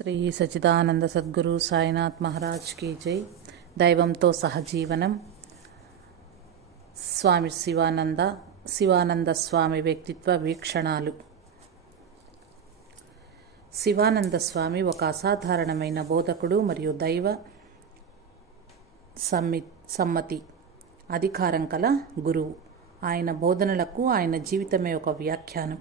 శ్రీ సచిదానంద సద్గురు సాయినాథ్ మహారాజ్ की జై. దైవంతో సహజీవనం. స్వామి శివానంద స్వామి వ్యక్తిత్వ వీక్షణాలు. శివానంద స్వామి ఒక అసాధారణమైన బోధకుడు మరియు దైవ సమ్మతి అధికారం కల గురువు. ఆయన బోధనలకు ఆయన జీవితమే ఒక వ్యాఖ్యానం.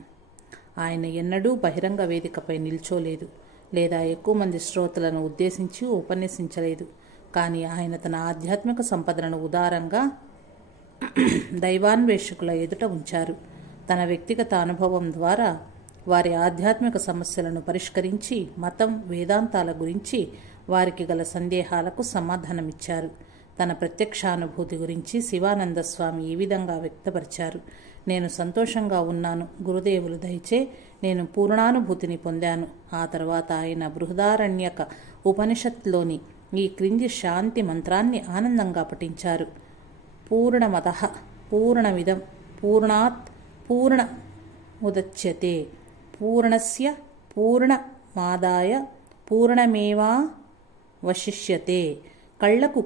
ఆయన ఎన్నడూ బహిరంగ వేదికపై నిల్చోలేదు లేదా ఎక్కువ మంది శ్రోతలను ఉద్దేశించి ఉపన్యసించలేదు. కానీ ఆయన తన ఆధ్యాత్మిక సంపదను ఉదారంగా దైవాన్వేషకుల ఎదుట ఉంచారు. తన వ్యక్తిగత అనుభవం ద్వారా వారి ఆధ్యాత్మిక సమస్యలను పరిష్కరించి మతం, వేదాంతాల గురించి వారికి గల సందేహాలకు సమాధానమిచ్చారు. తన ప్రత్యక్షానుభూతి గురించి శివానంద స్వామి ఈ విధంగా వ్యక్తపరిచారు: నేను సంతోషంగా ఉన్నాను. గురుదేవులు దయచే నేను పూర్ణానుభూతిని పొందాను. ఆ తర్వాత ఆయన బృహదారణ్యక ఉపనిషత్తులోని ఈ క్రింది శాంతి మంత్రాన్ని ఆనందంగా పఠించారు: పూర్ణమదః పూర్ణమిదం పూర్ణాత్ పూర్ణముదచ్యతే పూర్ణస్య పూర్ణమాదాయ పూర్ణమేవావశిష్యతే. కళ్ళకు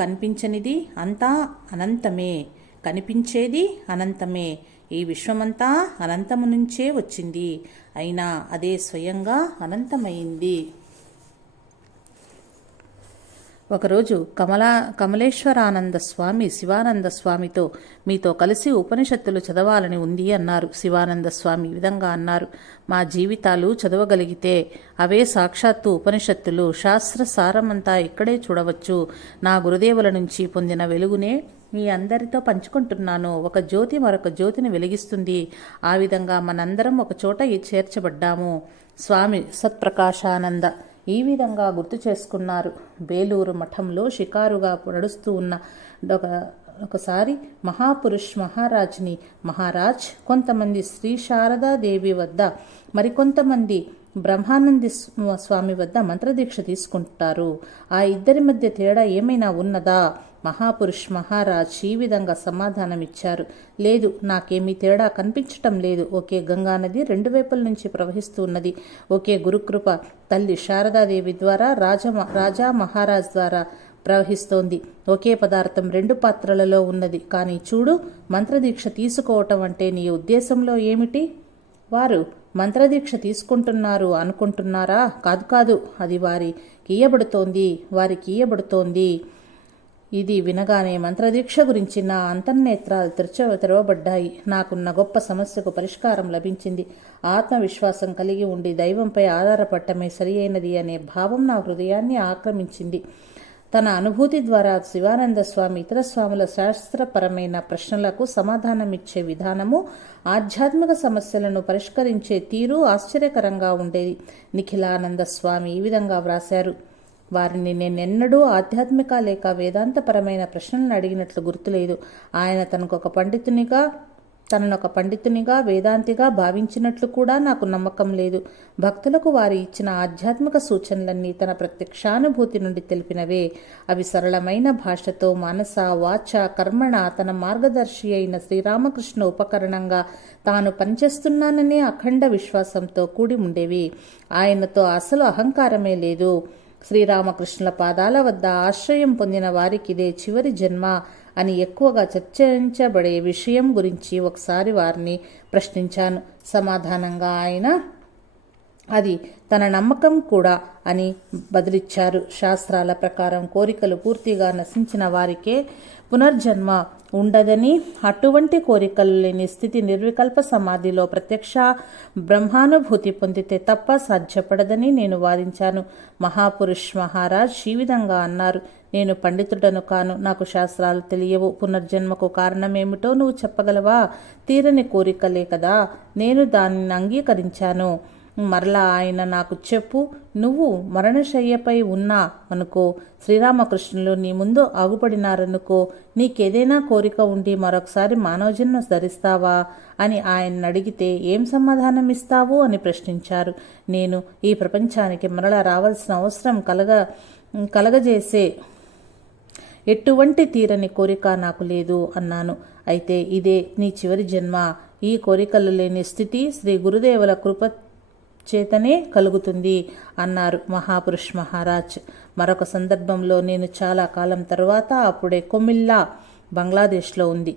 కనిపించనిది అంతా అనంతమే, కనిపించేది అనంతమే. ఈ విశ్వమంతా అనంతము నుంచే వచ్చింది, అయినా అదే స్వయంగా అనంతమైంది. ఒకరోజు కమలేశ్వరానంద స్వామి శివానంద స్వామితో, మీతో కలిసి ఉపనిషత్తులు చదవాలని ఉంది అన్నారు. శివానంద స్వామి ఈ విధంగా అన్నారు: మా జీవితాలు చదవగలిగితే అవే సాక్షాత్తు ఉపనిషత్తులు. శాస్త్ర సారమంతా ఇక్కడే చూడవచ్చు. నా గురుదేవుల నుంచి పొందిన వెలుగునే మీ అందరితో పంచుకుంటున్నాను. ఒక జ్యోతి మరొక జ్యోతిని వెలిగిస్తుంది. ఆ విధంగా మనందరం ఒక చోట చేర్చబడ్డాము. స్వామి సత్ప్రకాశానంద ఈ విధంగా గుర్తు చేసుకున్నారు. బేలూరు మఠంలో షికారుగా నడుస్తూ ఉన్న ఒకసారి మహాపురుష్ మహారాజ్ కొంతమంది శ్రీ శారదాదేవి వద్ద, మరికొంతమంది బ్రహ్మానంది స్వామి వద్ద మంత్రదీక్ష తీసుకుంటారు. ఆ ఇద్దరి మధ్య తేడా ఏమైనా ఉన్నదా? మహాపురుష్ మహారాజ్ ఈ విధంగా సమాధానమిచ్చారు: లేదు, నాకేమీ తేడా కనిపించటం లేదు. ఒకే గంగానది రెండు వైపుల నుంచి ప్రవహిస్తూ ఉన్నది. ఒకే గురుకృప తల్లి శారదాదేవి ద్వారా రాజా మహారాజ్ ద్వారా ప్రవహిస్తోంది. ఒకే పదార్థం రెండు పాత్రలలో ఉన్నది. కానీ చూడు, మంత్రదీక్ష తీసుకోవటం అంటే నీ ఉద్దేశంలో ఏమిటి? వారు మంత్రదీక్ష తీసుకుంటున్నారు అనుకుంటున్నారా? కాదు, అది వారికి ఇయ్యబడుతోంది. ఇది వినగానే మంత్రదీక్ష గురించి నా అంతర్నేత్రాలు తెరవబడ్డాయి. నాకున్న గొప్ప సమస్యకు పరిష్కారం లభించింది. ఆత్మవిశ్వాసం కలిగి ఉండి దైవంపై ఆధారపడటమే సరి అయినది అనే భావం నా హృదయాన్ని ఆక్రమించింది. తన అనుభూతి ద్వారా శివానంద స్వామి ఇతర స్వాముల శాస్త్రపరమైన ప్రశ్నలకు సమాధానమిచ్చే విధానము, ఆధ్యాత్మిక సమస్యలను పరిష్కరించే తీరు ఆశ్చర్యకరంగా ఉండేది. నిఖిలానంద స్వామి ఈ విధంగా వ్రాశారు: వారిని నేనెన్నడూ ఆధ్యాత్మిక లేక వేదాంతపరమైన ప్రశ్నలను అడిగినట్లు గుర్తులేదు. ఆయన తనను ఒక పండితునిగా వేదాంతిగా భావించినట్లు కూడా నాకు నమ్మకం లేదు. భక్తులకు వారి ఇచ్చిన ఆధ్యాత్మిక సూచనలన్నీ తన ప్రత్యక్షానుభూతి నుండి తెలిపినవే. అవి సరళమైన భాషతో మనస వాచ కర్మణ తన మార్గదర్శి అయిన శ్రీరామకృష్ణ ఉపకరణంగా తాను పనిచేస్తున్నాననే అఖండ విశ్వాసంతో కూడి ఉండేవి. ఆయనతో అసలు అహంకారమే లేదు. శ్రీరామకృష్ణుల పాదాల వద్ద ఆశ్రయం పొందిన వారికి ఇదే చివరి జన్మ అని ఎక్కువగా చర్చించబడే విషయం గురించి ఒకసారి వారిని ప్రశ్నించాను. సమాధానంగా ఆయన అది తన నమ్మకం కూడా అని బదులిచ్చారు. శాస్త్రాల ప్రకారం కోరికలు పూర్తిగా నశించిన వారికే పునర్జన్మ ఉండదని, అటువంటి కోరికలు లేని స్థితి నిర్వికల్ప సమాధిలో ప్రత్యక్ష బ్రహ్మానుభూతి పొందితే తప్ప సాధ్యపడదని నేను వాదించాను. మహాపురుష్ మహారాజ్ ఈ విధంగా అన్నారు: నేను పండితుడను కాను, నాకు శాస్త్రాలు తెలియవు. పునర్జన్మకు కారణమేమిటో నువ్వు చెప్పగలవా? తీరని కోరికలే కదా. నేను దానిని అంగీకరించాను. మరలా ఆయన నాకు చెప్పు, నువ్వు మరణశయ్యపై ఉన్నా అనుకో, శ్రీరామకృష్ణులు నీ ముందు ఆగుపడినారనుకో, నీకేదైనా కోరిక ఉండి మరొకసారి మానవజన్మ ధరిస్తావా అని ఆయన అడిగితే ఏం సమాధానం ఇస్తావు అని ప్రశ్నించారు. నేను ఈ ప్రపంచానికి మరలా రావాల్సిన అవసరం కలగజేసే ఎటువంటి తీరని కోరిక నాకు లేదు అన్నాను. అయితే ఇదే నీ చివరి జన్మ. ఈ కోరికలు లేని స్థితి శ్రీ గురుదేవుల కృప చేతనే కలుగుతుంది అన్నారు మహాపురుష్ మహారాజ్. మరొక సందర్భంలో నేను చాలా కాలం తర్వాత అప్పుడే కొమిల్లా బంగ్లాదేశ్లో ఉంది.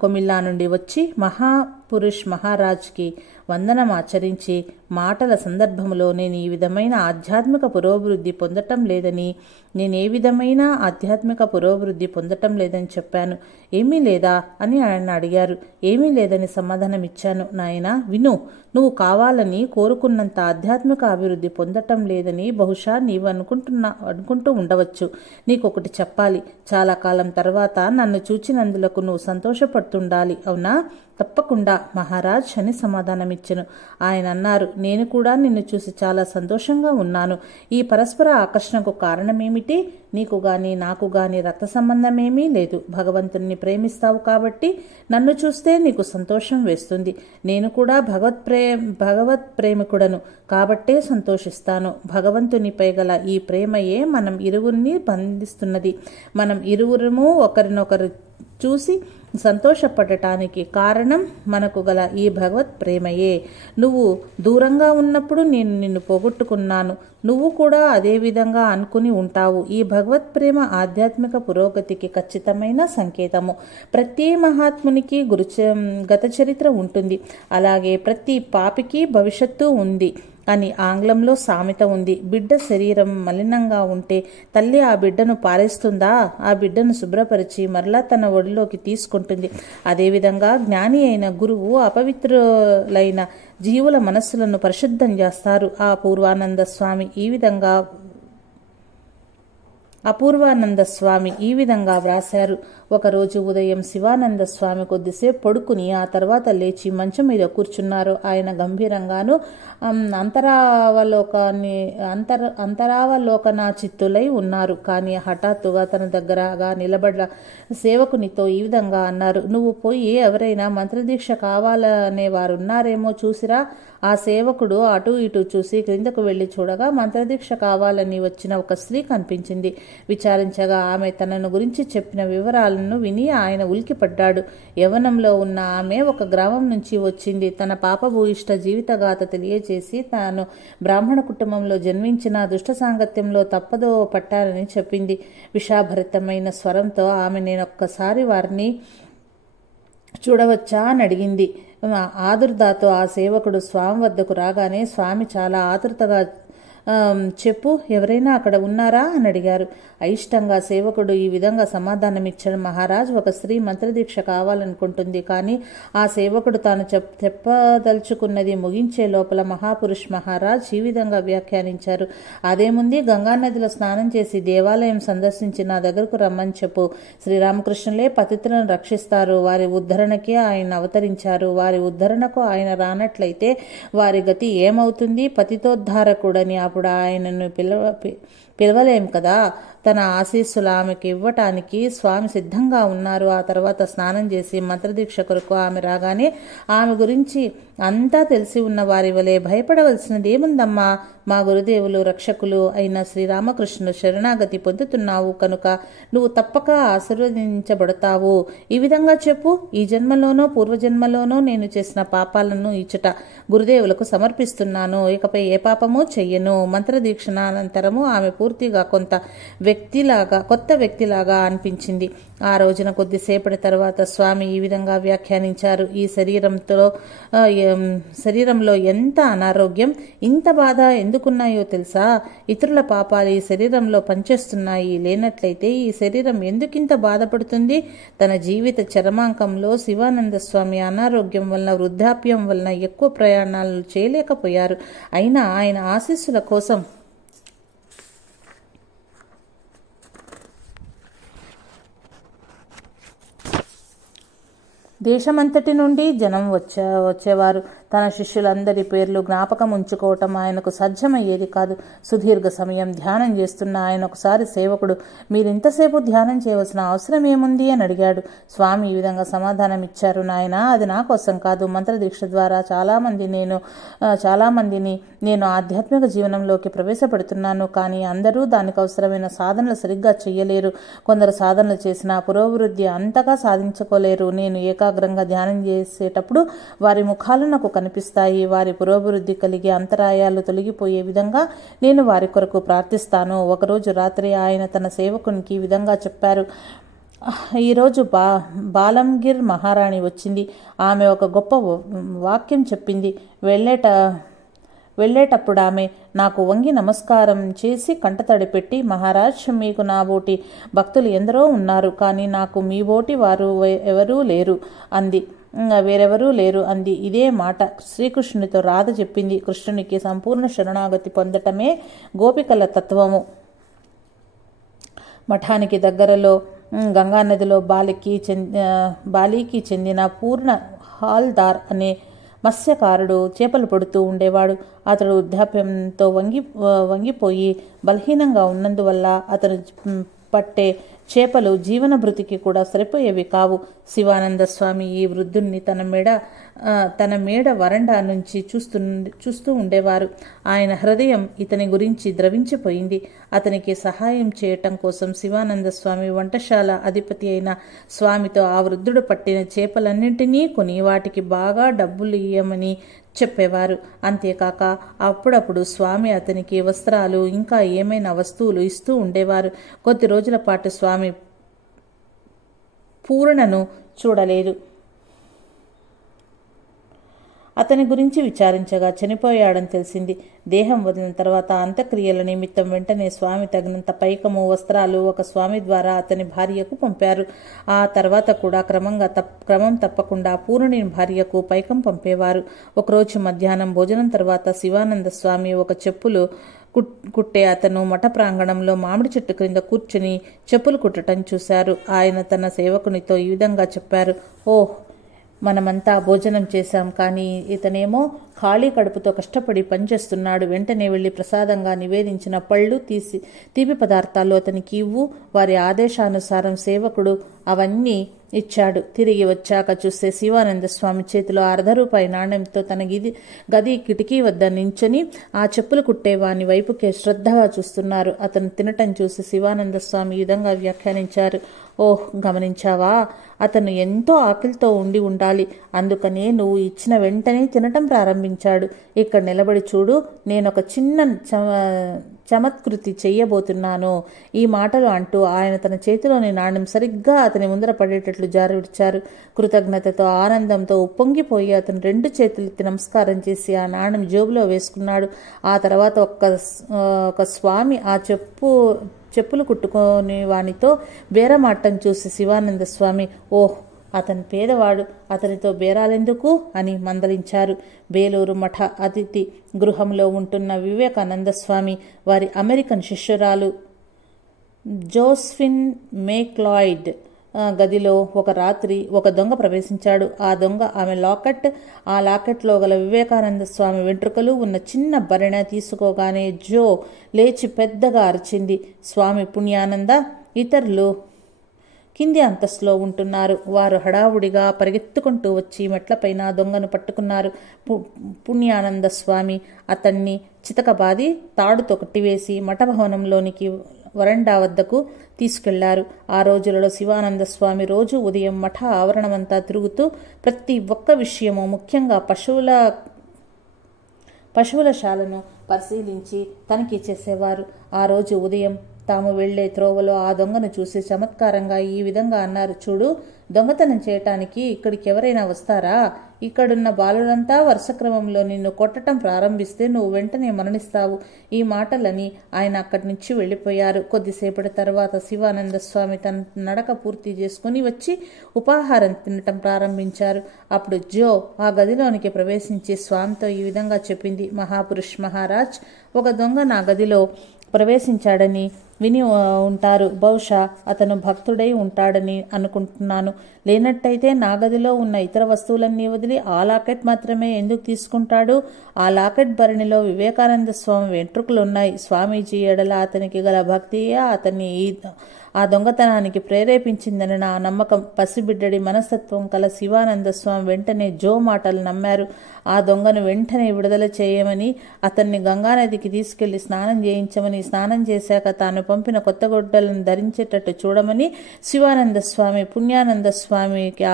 కొమిల్లా నుండి వచ్చి మహాపురుష్ మహారాజ్కి వందనం ఆచరించి మాటల సందర్భంలో నేను ఈ విధమైన ఆధ్యాత్మిక పురోభివృద్ధి పొందటం లేదని, నేను ఏ విధమైన ఆధ్యాత్మిక పురోభివృద్ధి పొందటం లేదని చెప్పాను. ఏమీ లేదా అని ఆయన అడిగారు. ఏమీ లేదని సమాధానం ఇచ్చాను. నాయనా విను, నువ్వు కావాలని కోరుకున్నంత ఆధ్యాత్మిక అభివృద్ధి పొందటం లేదని బహుశా నీవు అనుకుంటూ ఉండవచ్చు. నీకొకటి చెప్పాలి. చాలా కాలం తర్వాత నన్ను చూచినందులకు నువ్వు సంతోషపడుతుండాలి, అవునా? తప్పకుండా మహారాజ్ అని సమాధానమిచ్చెను. ఆయన అన్నారు, నేను కూడా నిన్ను చూసి చాలా సంతోషంగా ఉన్నాను. ఈ పరస్పర ఆకర్షణకు కారణమేమిటి? నీకు గాని నాకు గాని రక్త సంబంధమేమీ లేదు. భగవంతుణ్ణి ప్రేమిస్తావు కాబట్టి నన్ను చూస్తే నీకు సంతోషం వేస్తుంది. నేను కూడా భగవత్ ప్రేమికుడను కాబట్టే సంతోషిస్తాను. భగవంతునిపై గల ఈ ప్రేమయే మనం ఇరువురిని బంధిస్తున్నది. మనం ఇరువురము ఒకరినొకరు చూసి సంతోషపడటానికి కారణం మనకు గల ఈ భగవత్ ప్రేమయే. నువ్వు దూరంగా ఉన్నప్పుడు నేను నిన్ను పోగొట్టుకున్నాను. నువ్వు కూడా అదే విధంగా అనుకుని ఉంటావు. ఈ భగవత్ ప్రేమ ఆధ్యాత్మిక పురోగతికి ఖచ్చితమైన సంకేతము. ప్రతి మహాత్మునికి గత చరిత్ర ఉంటుంది. అలాగే ప్రతి పాపికి భవిష్యత్తు ఉంది అని ఆంగ్లంలో సామెత ఉంది. బిడ్డ శరీరం మలినంగా ఉంటే తల్లి ఆ బిడ్డను పారేస్తుందా? ఆ బిడ్డను శుభ్రపరిచి మరలా తన ఒడిలోకి తీసుకుంటుంది. అదేవిధంగా జ్ఞాని అయిన గురువు అపవిత్రులైన జీవుల మనస్సులను పరిశుద్ధం చేస్తారు. అపూర్వానంద స్వామి ఈ విధంగా వ్రాశారు. ఒకరోజు ఉదయం శివానంద స్వామి కొద్దిసేపు పడుకుని ఆ తర్వాత లేచి మంచం మీద కూర్చున్నారు. ఆయన గంభీరంగాను అంతరావలోకనా చిత్తులై ఉన్నారు. కానీ హఠాత్తుగా తన దగ్గరగా నిలబడ్డ సేవకునితో ఈ విధంగా అన్నారు, నువ్వు పోయి ఎవరైనా మంత్రదీక్ష కావాలనే వారున్నారేమో చూసిరా. ఆ సేవకుడు అటు ఇటు చూసి క్రిందకు వెళ్లి చూడగా మంత్రదీక్ష కావాలని వచ్చిన ఒక స్త్రీ కనిపించింది. విచారించగా ఆమె తనను గురించి చెప్పిన వివరాలను విని ఆయన ఉలికిపడ్డాడు. యవ్వనంలో ఉన్న ఆమె ఒక గ్రామం నుంచి వచ్చింది. తన పాపభూయిష్ట జీవితగాథ తెలియజేసి తాను బ్రాహ్మణ కుటుంబంలో జన్మించిన దుష్ట సాంగత్యంలో తప్పదో పట్టారని చెప్పింది. విషాభరితమైన స్వరంతో ఆమె నేనొక్కసారి వారిని చూడవచ్చా అని అడిగింది. ఆదుర్దాతో ఆ సేవకుడు స్వామి వద్దకు రాగానే స్వామి చాలా ఆతురతగా చెప్పు, ఎవరైనా అక్కడ ఉన్నారా అని అడిగారు. అయిష్టంగా సేవకుడు ఈ విధంగా సమాధానమిచ్చాడు, మహారాజ్, ఒక స్త్రీ మంత్రదీక్ష కావాలనుకుంటుంది. కానీ ఆ సేవకుడు తాను చెప్పదలుచుకున్నది ముగించే లోపల మహాపురుష్ మహారాజ్ ఈ విధంగా వ్యాఖ్యానించారు, అదేముంది, గంగానదిలో స్నానం చేసి దేవాలయం సందర్శించి నా దగ్గరకు రమ్మని చెప్పు. శ్రీరామకృష్ణులే పతితులను రక్షిస్తారు. వారి ఉద్ధరణకే ఆయన అవతరించారు. వారి ఉద్ధరణకు ఆయన రానట్లయితే వారి గతి ఏమవుతుంది? పతితోద్ధారకుడని అప్పుడు ఆయనను పిలవలేం కదా. తన ఆశీస్సులు ఆమెకు ఇవ్వటానికి స్వామి సిద్ధంగా ఉన్నారు. ఆ తర్వాత స్నానం చేసి మంత్రదీక్ష కొరకు ఆమె రాగానే ఆమె గురించి అంతా తెలిసి ఉన్న వారి వలె భయపడవలసినది ఏముందమ్మా, మా గురుదేవులు రక్షకులు అయిన శ్రీరామకృష్ణుడు శరణాగతి పొందుతున్నావు కనుక నువ్వు తప్పక ఆశీర్వదించబడతావు. ఈ విధంగా చెప్పు. ఈ జన్మలోనో పూర్వజన్మలోనో నేను చేసిన పాపాలను ఇచ్చట గురుదేవులకు సమర్పిస్తున్నాను. ఇకపై ఏ పాపమూ చెయ్యను. మంత్రదీక్షణ అనంతరము ఆమె పూర్తిగా కొత్త వ్యక్తిలాగా అనిపించింది. ఆ రోజున కొద్దిసేపటి తర్వాత స్వామి ఈ విధంగా వ్యాఖ్యానించారు, ఈ శరీరంలో ఎంత అనారోగ్యం, ఇంత బాధ ఎందుకున్నాయో తెలుసా? ఇతరుల పాపాలు ఈ శరీరంలో పనిచేస్తున్నాయి. లేనట్లయితే ఈ శరీరం ఎందుకింత బాధపడుతుంది? తన జీవిత చరమాంకంలో శివానంద స్వామి అనారోగ్యం వలన, వృద్ధాప్యం వలన ఎక్కువ ప్రయాణాలు చేయలేకపోయారు. అయినా ఆయన ఆశీస్సుల కోసం దేశమంతటి నుండి జనం వచ్చేవారు. తన శిష్యులందరి పేర్లు జ్ఞాపకం ఉంచుకోవటం ఆయనకు సాధ్యమయ్యేది కాదు. సుదీర్ఘ సమయం ధ్యానం చేస్తున్న ఆయన ఒకసారి సేవకుడు, మీరింతసేపు ధ్యానం చేయవలసిన అవసరం ఏముంది అని అడిగాడు. స్వామి ఈ విధంగా సమాధానం ఇచ్చారు, నాయన, అది నా కోసం కాదు. మంత్రదీక్ష ద్వారా చాలా మందిని నేను ఆధ్యాత్మిక జీవనంలోకి ప్రవేశపెడుతున్నాను. కానీ అందరూ దానికి అవసరమైన సాధనలు సరిగ్గా చెయ్యలేరు. కొందరు సాధనలు చేసిన పురోభివృద్ధి అంతగా సాధించుకోలేరు. నేను ఏకాగ్రంగా ధ్యానం చేసేటప్పుడు వారి ముఖాలు నాకు కనిపిస్తాయి. వారి పురోభివృద్ధి కలిగి అంతరాయాలు తొలగిపోయే విధంగా నేను వారి కొరకు ప్రార్థిస్తాను. ఒకరోజు రాత్రి ఆయన తన సేవకునికి ఈ విధంగా చెప్పారు. ఈరోజు బాలంగిర్ మహారాణి వచ్చింది. ఆమె ఒక గొప్ప వాక్యం చెప్పింది. వెళ్ళేటప్పుడు ఆమె నాకు వంగి నమస్కారం చేసి కంటతడి పెట్టి, మహారాజ్, మీకు నా బోటి భక్తులు ఎందరో ఉన్నారు, కానీ నాకు మీ బోటి వారు వేరెవరూ లేరు అంది. ఇదే మాట శ్రీకృష్ణునితో రాధ చెప్పింది. కృష్ణునికి సంపూర్ణ శరణాగతి పొందటమే గోపికల తత్వము. మఠానికి దగ్గరలో గంగానదిలో బాలీకి చెందిన పూర్ణ హాల్దార్ అనే మత్స్యకారుడు చేపలు పడుతూ ఉండేవాడు. అతడు వృద్ధాప్యంతో వంగిపోయి బలహీనంగా ఉన్నందువల్ల అతను పట్టే చేపలు జీవన భృతికి కూడా సరిపోయేవి కావు. శివానంద స్వామి ఈ వృద్ధుణ్ణి తన మేడ వరండా నుంచి చూస్తూ ఉండేవారు. ఆయన హృదయం ఇతని గురించి ద్రవించిపోయింది. అతనికి సహాయం చేయటం కోసం శివానంద స్వామి వంటశాల అధిపతి అయిన స్వామితో ఆ వృద్ధుడు పట్టిన చేపలన్నింటినీ కొని వాటికి బాగా డబ్బులు ఇయ్యమని చెప్పేవారు. అంతేకాక అప్పుడప్పుడు స్వామి అతనికి వస్త్రాలు, ఇంకా ఏమైనా వస్తువులు ఇస్తూ ఉండేవారు. కొద్ది రోజుల పాటు స్వామి పూర్ణను చూడలేదు. అతని గురించి విచారించగా చనిపోయాడని తెలిసింది. దేహం వదిలిన తర్వాత అంత్యక్రియల నిమిత్తం వెంటనే స్వామి తగినంత పైకము, వస్త్రాలు ఒక స్వామి ద్వారా అతని భార్యకు పంపారు. ఆ తర్వాత కూడా క్రమం తప్పకుండా పూర్ణుని భార్యకు పైకం పంపేవారు. ఒకరోజు మధ్యాహ్నం భోజనం తర్వాత శివానంద స్వామి ఒక చెప్పులు కుట్టే అతను మఠ ప్రాంగణంలో మామిడి చెట్టు క్రింద కూర్చుని చెప్పులు కుట్టడం చూశారు. ఆయన తన సేవకునితో ఈ విధంగా చెప్పారు. ఓహ్, మనమంతా భోజనం చేశాం, కానీ ఇతనేమో ఖాళీ కడుపుతో కష్టపడి పనిచేస్తున్నాడు. వెంటనే వెళ్లి ప్రసాదంగా నివేదించిన పళ్ళు, తీపి పదార్థాలు అతనికి ఇవ్వు. వారి ఆదేశానుసారం సేవకుడు అవన్నీ ఇచ్చాడు. తిరిగి వచ్చాక చూస్తే శివానంద స్వామి చేతిలో ₹1/2 నాణ్యంతో తన గది కిటికీ వద్ద నించుని ఆ చెప్పులు కుట్టేవాని వైపుకే శ్రద్ధగా చూస్తున్నారు. అతను తినటం చూసి శివానంద స్వామి ఈ విధంగా వ్యాఖ్యానించారు. ఓహ్, గమనించావా? అతను ఎంతో ఆకలితో ఉండి ఉండాలి. అందుకనే నువ్వు ఇచ్చిన వెంటనే తినటం ప్రారంభించాడు. ఇక్కడ నిలబడి చూడు, నేనొక చిన్న చమత్కృతి చెయ్యబోతున్నాను. ఈ మాటలు అంటూ ఆయన తన చేతిలోని నాణ్యం సరిగ్గా అతని ముందర పడేటట్లు జారవిడిచారు. కృతజ్ఞతతో, ఆనందంతో ఉప్పొంగిపోయి అతను 2 చేతులెత్తి నమస్కారం చేసి ఆ నాణ్యం జేబులో వేసుకున్నాడు. ఆ తర్వాత ఒక స్వామి ఆ చెప్పులు కుట్టుకొని వానితో బేరమాటం చూసి శివానంద స్వామి, ఓహ్, అతను పేదవాడు, అతనితో బేరాలెందుకు అని మందలించారు. బేలూరు మఠ అతిథి గృహంలో ఉంటున్న వివేకానంద స్వామి వారి అమెరికన్ శిష్యురాలు జోస్ఫిన్ మేక్లాయిడ్ గదిలో ఒక రాత్రి ఒక దొంగ ప్రవేశించాడు. ఆ దొంగ ఆమె ఆ లాకెట్లో గల వివేకానంద స్వామి వెంట్రుకలు ఉన్న చిన్న భరిణ తీసుకోగానే జో లేచి పెద్దగా అరిచింది. స్వామి పుణ్యానంద, ఇతరులు కింది అంతస్తులో ఉంటున్నారు. వారు హడావుడిగా పరిగెత్తుకుంటూ వచ్చి మెట్లపైన దొంగను పట్టుకున్నారు. పుణ్యానంద స్వామి అతన్ని చితకబాది తాడుతో కట్టివేసి మఠభవనంలోనికి వరండా వద్దకు తీసుకెళ్లారు. ఆ రోజులలో శివానంద స్వామి రోజు ఉదయం మఠ ఆవరణమంతా తిరుగుతూ ప్రతి ఒక్క విషయము, ముఖ్యంగా పశువుల శాలను పరిశీలించి తనిఖీ చేసేవారు. ఆ రోజు ఉదయం తాము వెళ్లే త్రోవలో ఆ దొంగను చూసి చమత్కారంగా ఈ విధంగా అన్నారు. చూడు, దొంగతనం చేయటానికి ఇక్కడికి ఎవరైనా వస్తారా? ఇక్కడున్న బాలురంతా వరుస క్రమంలో నిన్ను కొట్టడం ప్రారంభిస్తే నువ్వు వెంటనే మరణిస్తావు. ఈ మాటలని ఆయన అక్కడి నుంచి వెళ్లిపోయారు. కొద్దిసేపటి తర్వాత శివానంద స్వామి తన నడక పూర్తి చేసుకుని వచ్చి ఉపాహారం తినటం ప్రారంభించారు. అప్పుడు జో ఆ గదిలోనికి ప్రవేశించి స్వామితో ఈ విధంగా చెప్పింది. మహాపురుష్ మహారాజ్, ఒక దొంగ నా గదిలో ప్రవేశించాడని విని ఉంటారు. బహుశా అతను భక్తుడై ఉంటాడని అనుకుంటున్నాను. లేనట్టయితే నా గదిలో ఉన్న ఇతర వస్తువులన్నీ వదిలి ఆ లాకెట్ మాత్రమే ఎందుకు తీసుకుంటాడు? ఆ లాకెట్ భరణిలో వివేకానంద స్వామి వెంట్రుకలున్నాయి. స్వామీజీ ఎడల అతనికి గల భక్తియే అతన్ని ఆ దొంగతనానికి ప్రేరేపించిందని నా నమ్మకం. పసిబిడ్డడి మనస్తత్వం కల శివానంద స్వామి వెంటనే జో మాటలు నమ్మారు. ఆ దొంగను వెంటనే విడుదల చేయమని, అతన్ని గంగానదికి తీసుకెళ్లి స్నానం చేయించమని, స్నానం చేశాక తాను పంపిన కొత్త గొడ్డలను ధరించేటట్టు చూడమని శివానంద స్వామి పుణ్యానంద స్వామికి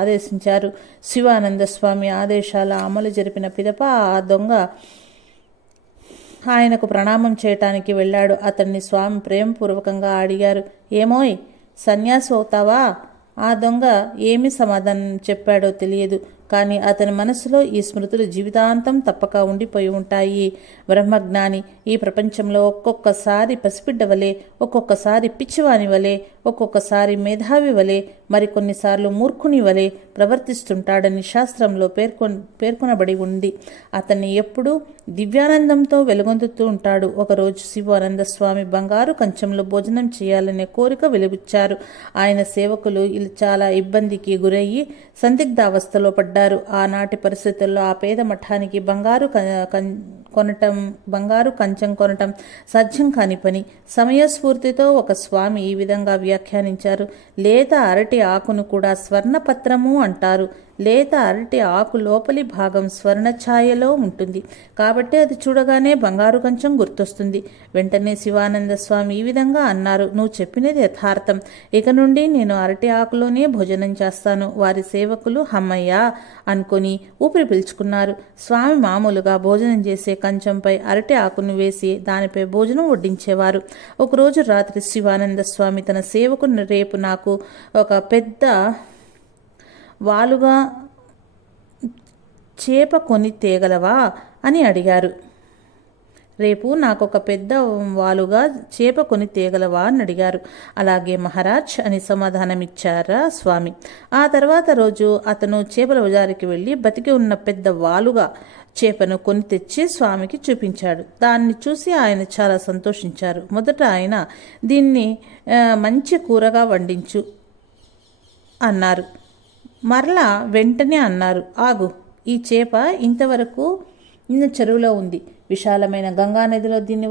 ఆదేశించారు. శివానంద స్వామి ఆదేశాల అమలు జరిపిన పిదప ఆ దొంగ ఆయనకు ప్రణామం చేయటానికి వెళ్ళాడు. అతన్ని స్వామి ప్రేమపూర్వకంగా అడిగారు, ఏమోయ్ సన్యాసి అవుతావా? ఆ దొంగ ఏమి సమాధానం చెప్పాడో తెలియదు. కానీ అతని మనసులో ఈ స్మృతులు జీవితాంతం తప్పక ఉండిపోయి ఉంటాయి. బ్రహ్మజ్ఞాని ఈ ప్రపంచంలో ఒక్కొక్కసారి పసిబిడ్డ వలె, ఒక్కొక్కసారి పిచ్చివాని వలె, ఒక్కొక్కసారి మేధావి వలె, మరికొన్నిసార్లు మూర్ఖుని వలె ప్రవర్తిస్తుంటాడని శాస్త్రంలో పేర్కొనబడి ఉంది. అతన్ని ఎప్పుడూ దివ్యానందంతో వెలుగొందుతూ ఉంటాడు. ఒకరోజు శివానంద స్వామి బంగారు కంచంలో భోజనం చేయాలనే కోరిక వెలుబుచ్చారు. ఆయన సేవకులు చాలా ఇబ్బందికి గురయ్యి సందిగ్ధావస్థలో పడ్డారు. ఆనాటి పరిస్థితుల్లో ఆ పేద మఠానికి బంగారు కంచం కొనటం సాధ్యం కాని పని. సమయస్ఫూర్తితో ఒక స్వామి ఈ విధంగా వ్యాఖ్యానించారు, లేత అరటి ఆకును కూడా స్వర్ణపత్రము అంటారు. లేత అరటి ఆకు లోపలి భాగం స్వర్ణ ఛాయలో ఉంటుంది కాబట్టి అది చూడగానే బంగారు కంచం గుర్తొస్తుంది. వెంటనే శివానంద స్వామి ఈ విధంగా అన్నారు, నువ్వు చెప్పినది యథార్థం. ఇక నుండి నేను అరటి ఆకులోనే భోజనం చేస్తాను. వారి సేవకులు హమ్మయ్యా అనుకొని ఊపిరి పీల్చుకున్నారు. స్వామి మామూలుగా భోజనం చేసే కంచంపై అరటి ఆకును వేసి దానిపై భోజనం వడ్డించేవారు. ఒకరోజు రాత్రి శివానంద స్వామి తన సేవకుని, రేపు నాకు ఒక పెద్ద వాలుగా చేప కొని తేగలవా అని అడిగారు. రేపు నాకొక పెద్ద వాలుగా చేప కొని తేగలవా అని అడిగారు. అలాగే మహారాజ్ అని సమాధానమిచ్చారా స్వామి. ఆ తర్వాత రోజు అతను చేపల బజారుకి వెళ్ళి బతికి ఉన్న పెద్ద వాలుగా చేపను కొని తెచ్చి స్వామికి చూపించాడు. దాన్ని చూసి ఆయన చాలా సంతోషించారు. మొదట ఆయన దీన్ని మంచి కూరగా వండించు అన్నారు. మరలా వెంటనే అన్నారు, ఆగు, ఈ చేప ఇంతవరకు నిన్న చెరువులో ఉంది. విశాలమైన గంగా నదిలో దీన్ని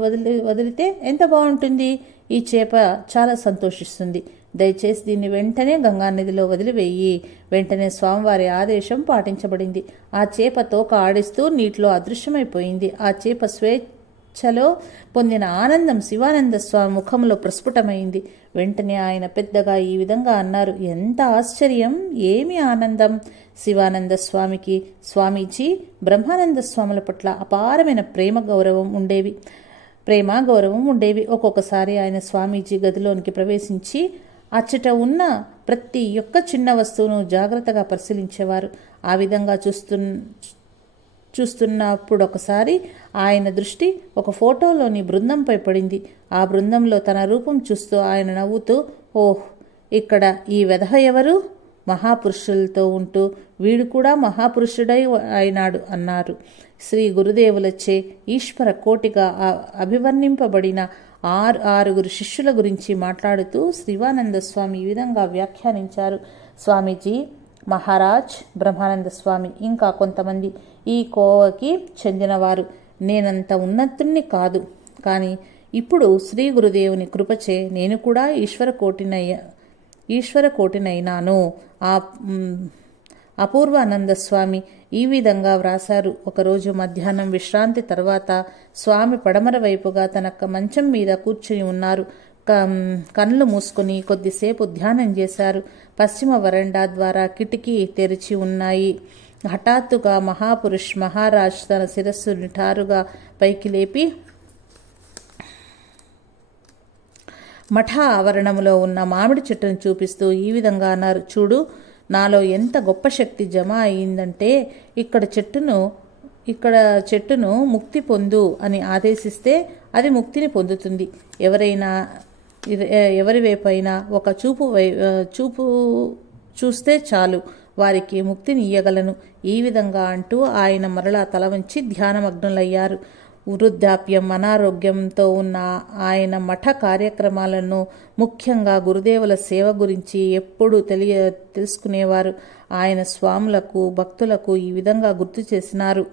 వదిలితే ఎంత బాగుంటుంది. ఈ చేప చాలా సంతోషిస్తుంది. దయచేసి దీన్ని వెంటనే గంగా నదిలో వదిలివేయి. వెంటనే స్వామివారి ఆదేశం పాటించబడింది. ఆ చేప తోక ఆడిస్తూ నీటిలో అదృశ్యమైపోయింది. ఆ చేప స్వేచ్ఛలో పొందిన ఆనందం శివానంద స్వామి ముఖంలో ప్రస్ఫుటమైంది. వెంటనే ఆయన పెద్దగా ఈ విధంగా అన్నారు, ఎంత ఆశ్చర్యం, ఏమి ఆనందం. శివానంద స్వామికి స్వామీజీ బ్రహ్మానంద స్వాముల పట్ల అపారమైన ప్రేమ గౌరవం ఉండేవి. ఒక్కొక్కసారి ఆయన స్వామీజీ గదిలోనికి ప్రవేశించి అచ్చట ఉన్న ప్రతి ఒక్క చిన్న వస్తువును జాగ్రత్తగా పరిశీలించేవారు. ఆ విధంగా చూస్తున్నప్పుడు ఒకసారి ఆయన దృష్టి ఒక ఫోటోలోని బృందంపై పడింది. ఆ బృందంలో తన రూపం చూస్తూ ఆయన నవ్వుతూ, ఓహ్, ఇక్కడ ఈ వెధవ ఎవరు? మహాపురుషులతో ఉంటూ వీడు కూడా మహాపురుషుడై అయినాడు అన్నారు. శ్రీ గురుదేవులచే ఈశ్వర కోటిగా అభివర్ణింపబడిన ఆరుగురు శిష్యుల గురించి మాట్లాడుతూ శివానంద స్వామి ఈ విధంగా వ్యాఖ్యానించారు. స్వామీజీ, మహారాజ్, బ్రహ్మానంద స్వామి ఇంకా కొంతమంది ఈ కోవకి చెందినవారు. నేనంత ఉన్నతుణ్ణి కాదు, కానీ ఇప్పుడు శ్రీ గురుదేవుని కృపచే నేను కూడా ఈశ్వర కోటినైనాను. అపూర్వానంద స్వామి ఈ విధంగా వ్రాసారు. ఒకరోజు మధ్యాహ్నం విశ్రాంతి తర్వాత స్వామి పడమర వైపుగా తన మంచం మీద కూర్చుని ఉన్నారు. కళ్ళు మూసుకుని కొద్దిసేపు ధ్యానం చేశారు. పశ్చిమ వరండా ద్వారా కిటికీ తెరిచి ఉన్నాయి. హఠాత్తుగా మహారాజ్ తన శిరస్సు నిఠారుగా పైకి లేపి మఠ ఆవరణంలో ఉన్న మామిడి చెట్టును చూపిస్తూ ఈ విధంగా అన్నారు, చూడు, నాలో ఎంత గొప్ప శక్తి జమ అయిందంటే ఇక్కడ చెట్టును ముక్తి పొందు అని ఆదేశిస్తే అది ముక్తిని పొందుతుంది. ఎవరి వైపైనా ఒక చూపు చూస్తే చాలు, వారికి ముక్తిని ఇయ్యగలను. ఈ విధంగా అంటూ ఆయన మరలా తల వంచి ధ్యానమగ్నులయ్యారు. వృద్ధాప్యం, అనారోగ్యంతో ఉన్న ఆయన మఠ కార్యక్రమాలను, ముఖ్యంగా గురుదేవుల సేవ గురించి ఎప్పుడూ తెలుసుకునేవారు. ఆయన స్వాములకు, భక్తులకు ఈ విధంగా గుర్తు చేసినారు.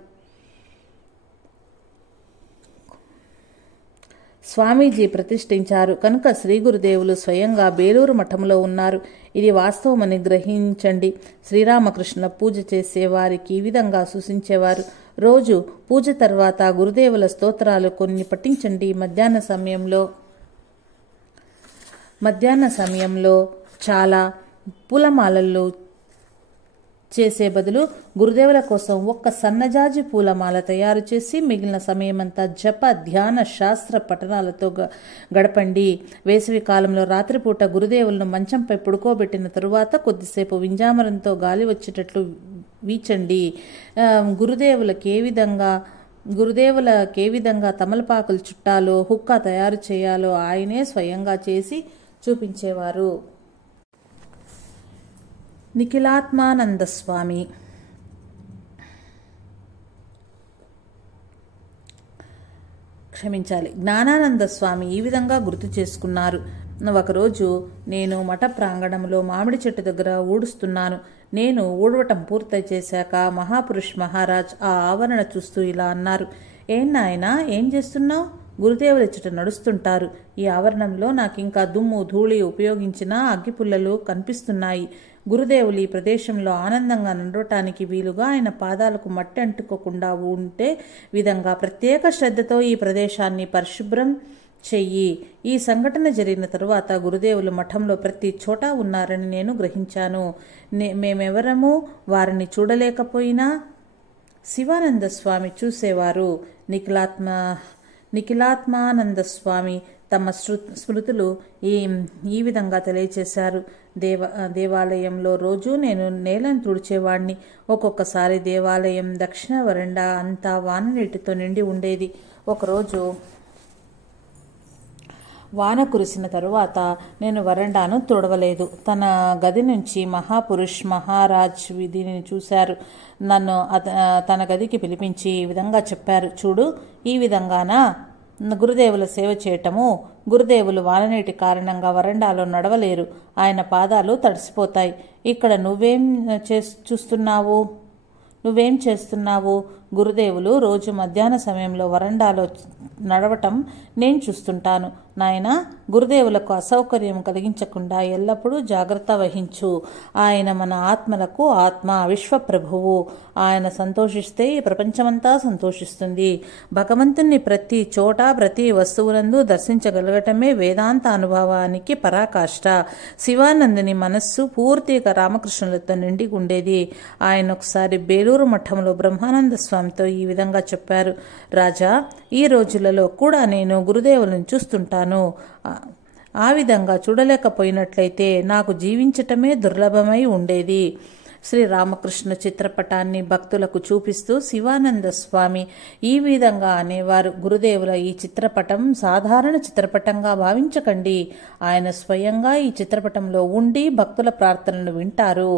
స్వామీజీ ప్రతిష్ఠించారు కనుక శ్రీ గురుదేవులు స్వయంగా బేలూరు మఠంలో ఉన్నారు. ఇది వాస్తవమని గ్రహించండి. శ్రీరామకృష్ణుల పూజ చేసే వారికి ఈ విధంగా సూచించేవారు. రోజు పూజ తర్వాత గురుదేవుల స్తోత్రాలు కొన్ని పఠించండి. మధ్యాహ్న సమయంలో మధ్యాహ్న సమయంలో చాలా పూలమాలలు చేసే బదులు గురుదేవుల కోసం ఒక్క సన్నజాజి పూలమాల తయారు చేసి మిగిలిన సమయమంతా జప ధ్యాన శాస్త్ర పఠనాలతో గడపండి. వేసవి కాలంలో రాత్రిపూట గురుదేవులను మంచంపై పడుకోబెట్టిన తరువాత కొద్దిసేపు వింజామరంతో గాలి వచ్చేటట్లు వీచండి. గురుదేవులకు ఏ విధంగా తమలపాకులు చుట్టాలో హుక్కా తయారు చేయాలో ఆయనే స్వయంగా చేసి చూపించేవారు. నిఖిలాత్మానంద స్వామి జ్ఞానానంద స్వామి ఈ విధంగా గుర్తు చేసుకున్నారు. ఒకరోజు నేను మఠ ప్రాంగణంలో మామిడి చెట్టు దగ్గర ఊడుస్తున్నాను. నేను ఊడవటం పూర్తి చేశాక మహాపురుష్ మహారాజ్ ఆ ఆవరణ చూస్తూ ఇలా అన్నారు, ఏం నాయనా, ఏం చేస్తున్నావు? గురుదేవులు ఇచ్చట నడుస్తుంటారు. ఈ ఆవరణంలో నాకింకా దుమ్ము ధూళి ఉపయోగించిన అగ్గిపుల్లలు కనిపిస్తున్నాయి. గురుదేవులు ఈ ప్రదేశంలో ఆనందంగా నడవటానికి వీలుగా ఆయన పాదాలకు మట్టి అంటుకోకుండా ఉంటే విధంగా ప్రత్యేక శ్రద్ధతో ఈ ప్రదేశాన్ని పరిశుభ్రం చెయ్యి. ఈ సంఘటన జరిగిన తరువాత గురుదేవులు మఠంలో ప్రతి చోట ఉన్నారని నేను గ్రహించాను. మేమెవరము వారిని చూడలేకపోయినా శివానంద స్వామి చూసేవారు. నిఖిలాత్మానంద స్వామి తమ స్మృతులు ఈ విధంగా తెలియచేశారు. దేవాలయంలో రోజు నేను నేలను తుడిచేవాడిని. ఒక్కొక్కసారి దేవాలయం దక్షిణ వరండా అంతా వాన నీటితో నిండి ఉండేది. ఒకరోజు వాన కురిసిన తరువాత నేను వరండాను తుడవలేదు. తన గది నుంచి మహాపురుష్ మహారాజ్ దీనిని చూశారు. నన్ను తన గదికి పిలిపించి ఈ విధంగా చెప్పారు, చూడు, ఈ విధంగానా గురుదేవుల సేవ చేయటము? గురుదేవులు వాననీటి కారణంగా వరండాలో నడవలేరు. ఆయన పాదాలు తడిసిపోతాయి. ఇక్కడ నువ్వేం చేస్తున్నావు? గురుదేవులు రోజు మధ్యాహ్న సమయంలో వరండాలో నడవటం నేను చూస్తుంటాను. నాయనా, గురుదేవులకు అసౌకర్యం కలిగించకుండా ఎల్లప్పుడూ జాగ్రత్త వహించు. ఆయన మన ఆత్మలకు ఆత్మ, విశ్వప్రభువు. ఆయన సంతోషిస్తే ఈ ప్రపంచమంతా సంతోషిస్తుంది. భగవంతుణ్ణి ప్రతి చోట ప్రతి వస్తువులందు దర్శించగలగటమే వేదాంత అనుభవానికి పరాకాష్ట. శివానందుని మనస్సు పూర్తిగా రామకృష్ణులతో నిండి ఉండేది. ఆయన ఒకసారి బేలూరు మఠంలో బ్రహ్మానంద స్వామితో ఈ విధంగా చెప్పారు, రాజా, ఈ రోజులలో కూడా నేను గురుదేవులను చూస్తుంటాను. ఆ విధంగా చూడలేకపోయినట్లయితే నాకు జీవించటమే దుర్లభమై ఉండేది. శ్రీరామకృష్ణ చిత్రపటాన్ని భక్తులకు చూపిస్తూ శివానంద స్వామి ఈ విధంగా అనేవారు, గురుదేవుల ఈ చిత్రపటం సాధారణ చిత్రపటంగా భావించకండి. ఆయన స్వయంగా ఈ చిత్రపటంలో ఉండి భక్తుల ప్రార్థనలు వింటారు.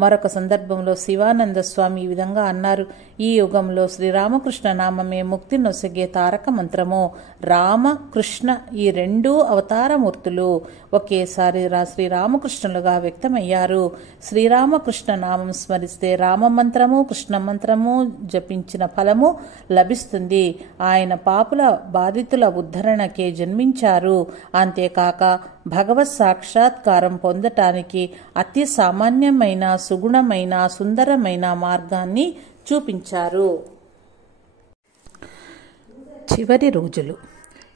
మరొక సందర్భంలో శివానంద స్వామి ఈ విధంగా అన్నారు, ఈ యుగంలో శ్రీరామకృష్ణ నామమే ముక్తి నొసగే తారక మంత్రము. రామ కృష్ణ ఈ రెండూ అవతారమూర్తులు ఒకేసారి శ్రీరామకృష్ణులుగా వ్యక్తమయ్యారు. శ్రీరామకృష్ణ నామం స్మరిస్తే రామమంత్రము కృష్ణ మంత్రము జపించిన ఫలము లభిస్తుంది. ఆయన పాపుల బాధితుల ఉద్ధరణకే జన్మించారు. అంతేకాక భగవత్ సాక్షాత్కారం పొందటానికి అతి సామాన్యమైన సుగుణమైన సుందరమైన మార్గాన్ని చూపించారు. చివరి రోజులు.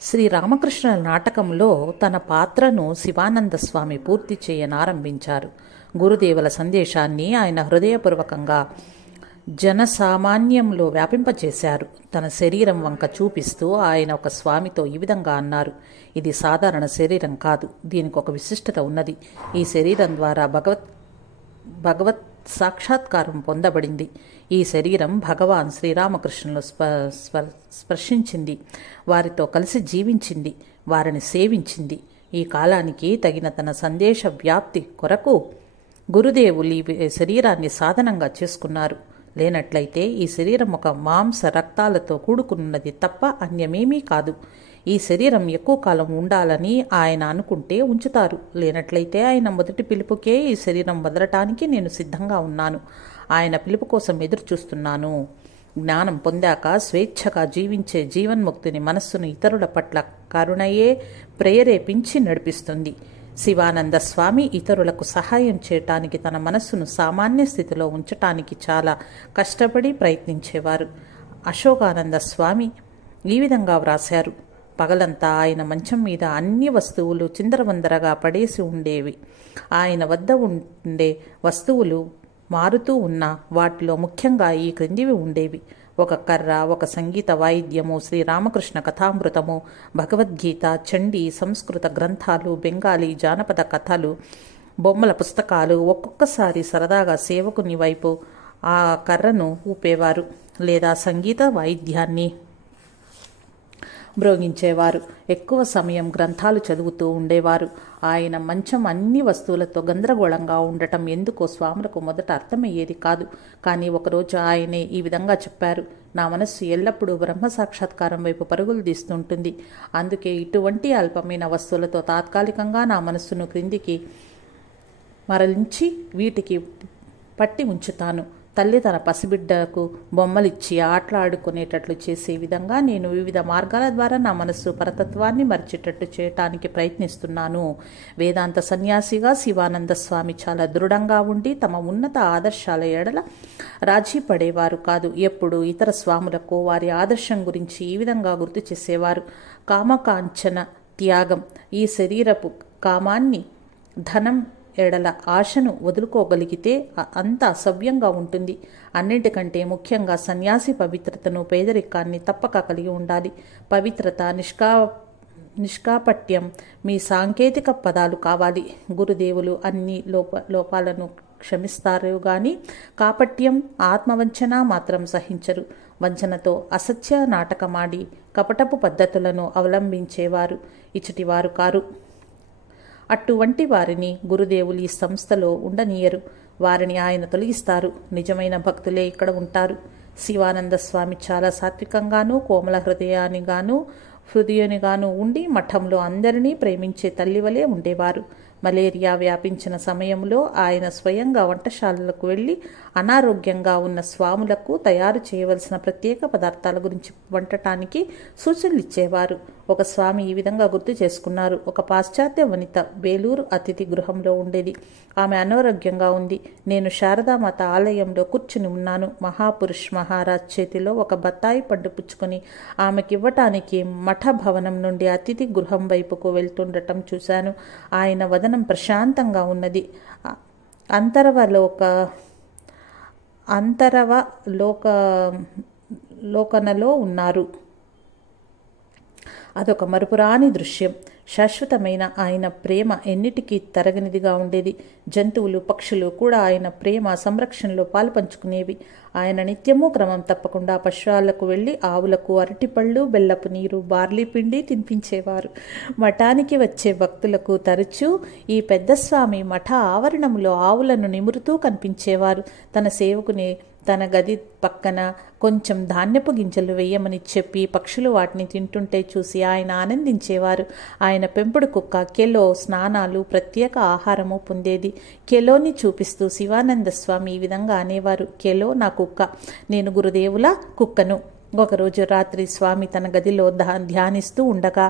శ్రీరామకృష్ణ నాటకంలో తన పాత్రను శివానంద స్వామి పూర్తి చేయనారంభించారు. గురుదేవుల సందేశాన్ని ఆయన హృదయపూర్వకంగా జనసామాన్యంలో వ్యాపింపచేశారు. తన శరీరం వంక చూపిస్తూ ఆయన ఒక స్వామితో ఈ విధంగా అన్నారు, ఇది సాధారణ శరీరం కాదు, దీనికి ఒక విశిష్టత ఉన్నది. ఈ శరీరం ద్వారా భగవత్ సాక్షాత్కారం పొందబడింది. ఈ శరీరం భగవాన్ శ్రీరామకృష్ణులు స్పర్శించింది, వారితో కలిసి జీవించింది, వారిని సేవించింది. ఈ కాలానికి తగిన తన సందేశ వ్యాప్తి కొరకు గురుదేవులు ఈ శరీరాన్ని సాధనంగా చేసుకున్నారు. లేనట్లయితే ఈ శరీరం ఒక మాంస రక్తాలతో కూడుకున్నది తప్ప అన్యమేమీ కాదు. ఈ శరీరం ఎక్కువ కాలం ఉండాలని ఆయన అనుకుంటే ఉంచుతారు. లేనట్లయితే ఆయన మొదటి పిలుపుకే ఈ శరీరం వదలటానికి నేను సిద్ధంగా ఉన్నాను. ఆయన పిలుపు కోసం ఎదురు చూస్తున్నాను. జ్ఞానం పొందాక స్వేచ్ఛగా జీవించే జీవన్ముక్తిని మనస్సును ఇతరుల పట్ల కరుణయే ప్రేరేపించి నడిపిస్తుంది. శివానంద స్వామి ఇతరులకు సహాయం చేయటానికి తన మనస్సును సామాన్య స్థితిలో ఉంచటానికి చాలా కష్టపడి ప్రయత్నించేవారు. అశోకానంద స్వామి ఈ విధంగా వ్రాశారు, పగలంతా ఆయన మంచం మీద అన్ని వస్తువులు చిందరవందరగా పడేసి ఉండేవి. ఆయన వద్ద ఉండే వస్తువులు మారుతూ ఉన్న వాటిలో ముఖ్యంగా ఈ క్రిందివి ఉండేవి: ఒక కర్ర, ఒక సంగీత వాయిద్యము, శ్రీరామకృష్ణ కథామృతము, భగవద్గీత, చండీ, సంస్కృత గ్రంథాలు, బెంగాలీ జానపద కథలు, బొమ్మల పుస్తకాలు. ఒక్కొక్కసారి సరదాగా సేవకుని వైపు ఆ కర్రను ఊపేవారు లేదా సంగీత వాయిద్యాన్ని మ్రోగించేవారు. ఎక్కువ సమయం గ్రంథాలు చదువుతూ ఉండేవారు. ఆయన మంచం అన్ని వస్తువులతో గందరగోళంగా ఉండటం ఎందుకో స్వాములకు మొదట అర్థమయ్యేది కాదు. కానీ ఒకరోజు ఆయనే ఈ విధంగా చెప్పారు: నా మనస్సు ఎల్లప్పుడూ బ్రహ్మ సాక్షాత్కారం వైపు పరుగులు తీస్తుంటుంది. అందుకే ఇటువంటి అల్పమైన వస్తువులతో తాత్కాలికంగా నా మనస్సును క్రిందికి మరలించి వీటికి పట్టి ఉంచుతాను. తల్లి తన పసిబిడ్డకు బొమ్మలిచ్చి ఆటలాడుకునేటట్లు చేసే విధంగా నేను వివిధ మార్గాల ద్వారా నా మనస్సు పరతత్వాన్ని మరిచేటట్టు చేయటానికి ప్రయత్నిస్తున్నాను. వేదాంత సన్యాసిగా శివానంద స్వామి చాలా దృఢంగా ఉండి తమ ఉన్నత ఆదర్శాల ఎడల రాజీ పడేవారు కాదు. ఎప్పుడు ఇతర స్వాములకు వారి ఆదర్శం గురించి ఈ విధంగా గుర్తు చేసేవారు: కామకాంచన త్యాగం, ఈ శరీరపు కామాన్ని, ధనం ఎడల ఆశను వదులుకోగలిగితే అంత అసవ్యంగా ఉంటుంది. అన్నింటికంటే ముఖ్యంగా సన్యాసి పవిత్రతను, పేదరికాన్ని తప్పక కలిగి ఉండాలి. పవిత్రత, నిష్కాపట్యం మీ సాంకేతిక పదాలు కావాలి. గురుదేవులు అన్ని లోపాలను క్షమిస్తారు గాని కాపట్యం, ఆత్మవంచన మాత్రం సహించరు. వంచనతో అసత్య నాటకమాడి కపటపు పద్ధతులను అవలంబించేవారు ఇచ్చటివారు కారు. అటువంటి వారిని గురుదేవులు ఈ సంస్థలో ఉండనీయరు. వారిని ఆయన తొలగిస్తారు. నిజమైన భక్తులే ఇక్కడ ఉంటారు. శివానంద స్వామి చాలా సాత్వికంగానూ కోమల హృదయునిగాను ఉండి మఠంలో అందరినీ ప్రేమించే తల్లి వలె ఉండేవారు. మలేరియా వ్యాపించిన సమయంలో ఆయన స్వయంగా వంటశాలలకు వెళ్ళి అనారోగ్యంగా ఉన్న స్వాములకు తయారు చేయవలసిన ప్రత్యేక పదార్థాల గురించి వండటానికి సూచనలు ఇచ్చేవారు. ఒక స్వామి ఈ విధంగా గుర్తు చేసుకున్నారు: ఒక పాశ్చాత్య వనిత బేలూరు అతిథి గృహంలో ఉండేది. ఆమె అనారోగ్యంగా ఉంది. నేను శారదామాత ఆలయంలో కూర్చుని ఉన్నాను. మహాపురుష్ మహారాజ్ చేతిలో ఒక బత్తాయి పండు పుచ్చుకొని ఆమెకివ్వటానికి మఠ భవనం నుండి అతిథి గృహం వైపుకు వెళ్తుండటం చూశాను. ఆయన వదనం ప్రశాంతంగా ఉన్నది. అంతరవలోకనలో ఉన్నారు. అదొక మరుపురాని దృశ్యం. శాశ్వతమైన ఆయన ప్రేమ ఎన్నిటికీ తరగనిదిగా ఉండేది. జంతువులు, పక్షులు కూడా ఆయన ప్రేమ సంరక్షణలో పాలుపంచుకునేవి. ఆయన నిత్యము క్రమం తప్పకుండా పశువులకు వెళ్ళి ఆవులకు అరటిపళ్ళు, బెల్లపు నీరు, బార్లీ పిండి తినిపించేవారు. మఠానికి వచ్చే భక్తులకు తరచూ ఈ పెద్ద స్వామి మఠ ఆవరణంలో ఆవులను నిమురుతూ కనిపించేవారు. తన సేవకుని తన గది పక్కన కొంచెం ధాన్యపు గింజలు వేయమని చెప్పి పక్షులు వాటిని తింటుంటే చూసి ఆయన ఆనందించేవారు. ఆయన పెంపుడు కుక్క కెలో స్నానాలు, ప్రత్యేక ఆహారము పొందేది. కెలోని చూపిస్తూ శివానంద స్వామి ఈ విధంగా అనేవారు: కెలో నా కుక్క, నేను గురుదేవుల కుక్కను. ఒకరోజు రాత్రి స్వామి తన గదిలో ధ్యానిస్తూ ఉండగా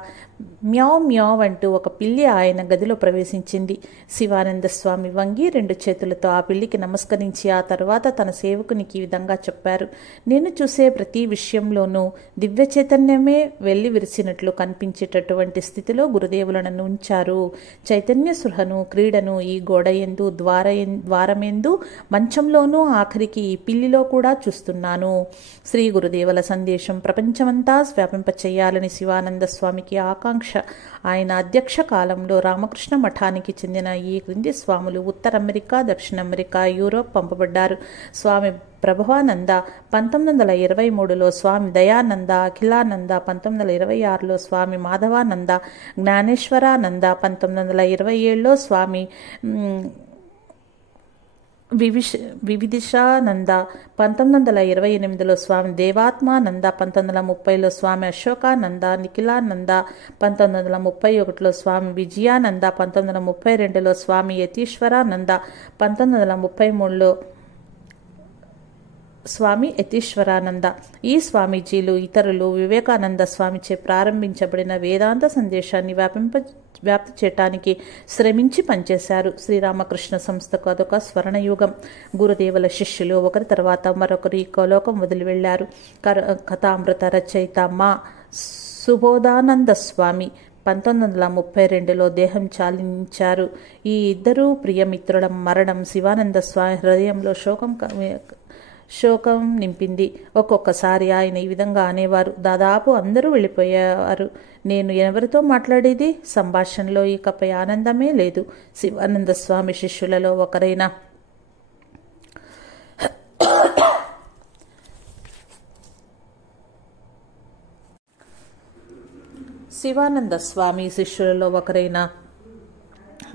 మ్యావ్ మ్యావ్ అంటూ ఒక పిల్లి ఆయన గదిలో ప్రవేశించింది. శివానంద స్వామి వంగి 2 చేతులతో ఆ పిల్లికి నమస్కరించి ఆ తర్వాత తన సేవకునికి ఈ విధంగా చెప్పారు: నేను చూసే ప్రతి విషయంలోనూ దివ్య చైతన్యమే వెళ్లి విరిసినట్లు కనిపించేటటువంటి స్థితిలో గురుదేవులను ఉంచారు. చైతన్య సృహను, క్రీడను ఈ గోడయందు, ద్వారమెందు, మంచంలోనూ, ఆఖరికి ఈ పిల్లిలో కూడా చూస్తున్నాను. శ్రీ గురుదేవుల సందేశం ప్రపంచమంతా వ్యాపింపచేయాలని శివానంద స్వామికి ఆకాంక్ష. ఆయన అధ్యక్ష కాలంలో రామకృష్ణ మఠానికి చెందిన ఈ క్రింది స్వాములు ఉత్తర అమెరికా, దక్షిణ అమెరికా, యూరోప్ పంపబడ్డారు: స్వామి ప్రభవానంద 1923లో, స్వామి దయానంద, అఖిలానంద 1926లో, స్వామి మాధవానంద, జ్ఞానేశ్వరానంద 1927లో, స్వామి వివిధిషానంద 1928లో, స్వామి దేవాత్మానంద 1930లో, స్వామి అశోకానంద, నిఖిలానంద 1931లో, స్వామి విజయానంద 1932లో, స్వామి యతీశ్వరానంద 1933లో, స్వామి యతీశ్వరానంద. ఈ స్వామీజీలు ఇతరులు వివేకానంద స్వామిచే ప్రారంభించబడిన వేదాంత సందేశాన్ని వ్యాప్తి చేయటానికి శ్రమించి పనిచేశారు. శ్రీరామకృష్ణ సంస్థకు అదొక స్వర్ణయుగం. గురుదేవుల శిష్యులు ఒకరి తర్వాత మరొకరు ఈ లోకం వదిలి వెళ్లారు. కథామృత రచయిత మా సుబోధానంద స్వామి 1932లో దేహం చాలించారు. ఈ ఇద్దరూ ప్రియమిత్రుల మరణం శివానంద స్వామి హృదయంలో శోకం నింపింది. ఒక్కొక్కసారి ఆయన ఈ విధంగా అనేవారు, దాదాపు అందరూ వెళ్ళిపోయారు, నేను ఎవరితో మాట్లాడేది? సంభాషణలో ఇకపై ఆనందమే లేదు. శివానంద స్వామి శిష్యులలో ఒకరైన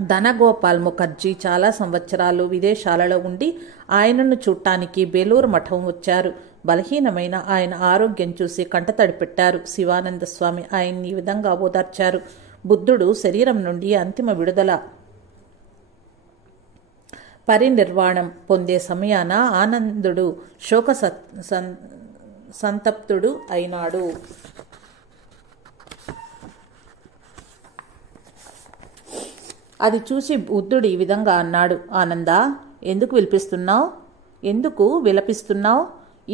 ధనగోపాల్ ముఖర్జీ చాలా సంవత్సరాలు విదేశాలలో ఉండి ఆయనను చూడటానికి బేలూరు మఠం వచ్చారు. బలహీనమైన ఆయన ఆరోగ్యం చూసి కంటతడి పెట్టారు. శివానంద స్వామి ఆయన్ని ఈ విధంగా ఓదార్చారు. బుద్ధుడు శరీరం నుండి అంతిమ విడుదల పరినిర్వాణం పొందే సమయాన ఆనందుడు శోక సంతప్తుడు అయినాడు. అది చూసి బుద్ధుడు ఈ విధంగా అన్నాడు, ఆనందా, ఎందుకు విలపిస్తున్నావు?